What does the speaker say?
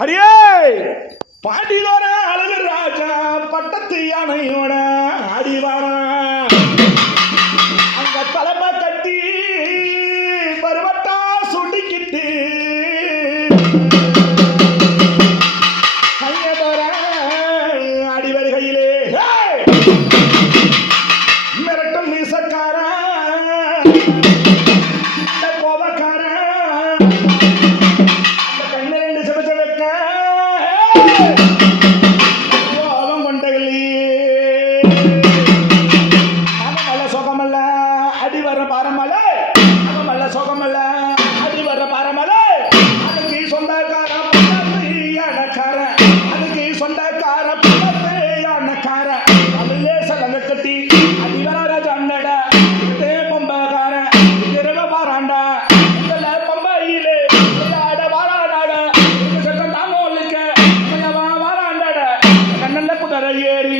அடியே பாண்டியோட அழகு ராஜா பட்டத்து யானையோட அடிவாரா அங்க தலைமை கட்டி பருவத்தா சுண்டிக்கிட்டு கையதோர அடி வருகையிலே மிரட்டும் மீசக்கார கோபக்கார ஏறி